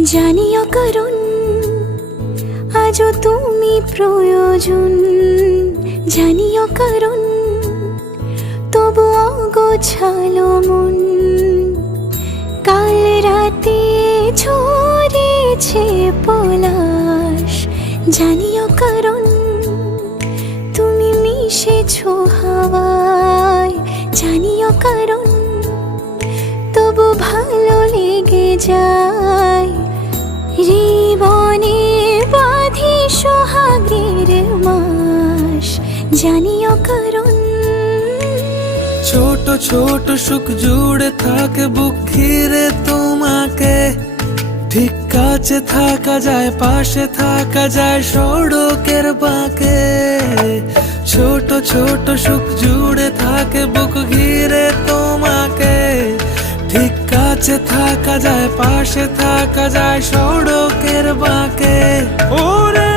জানিও কারণ আজও তুমি প্রয়োজন, জানিও কারণ তবু অগোছালো মন। কাল রাতে ছড়িয়েছে পলাশ, জানিও কারণ তুমি মিশেছো হাওয়ায়, জানিও কারণ তবু ভালো লেগে যায়। জীবনে বাঁধি সোহাগের মাস, জানিও কারণ ছোট ছোট সুখ জুড়ে থাকে বুক ঘিরে তোমাকে। ঠিক কাছে থাকা যায়, পাশে থাকা যায় সড়কের বাঁকে। ছোট ছোট সুখ জুড়ে থাকে বুক ঘিরে তোমাকে। ঠিক কাছে থাকা যায়, পাশে থাকা যায় সড়কের বাঁকে। ওরে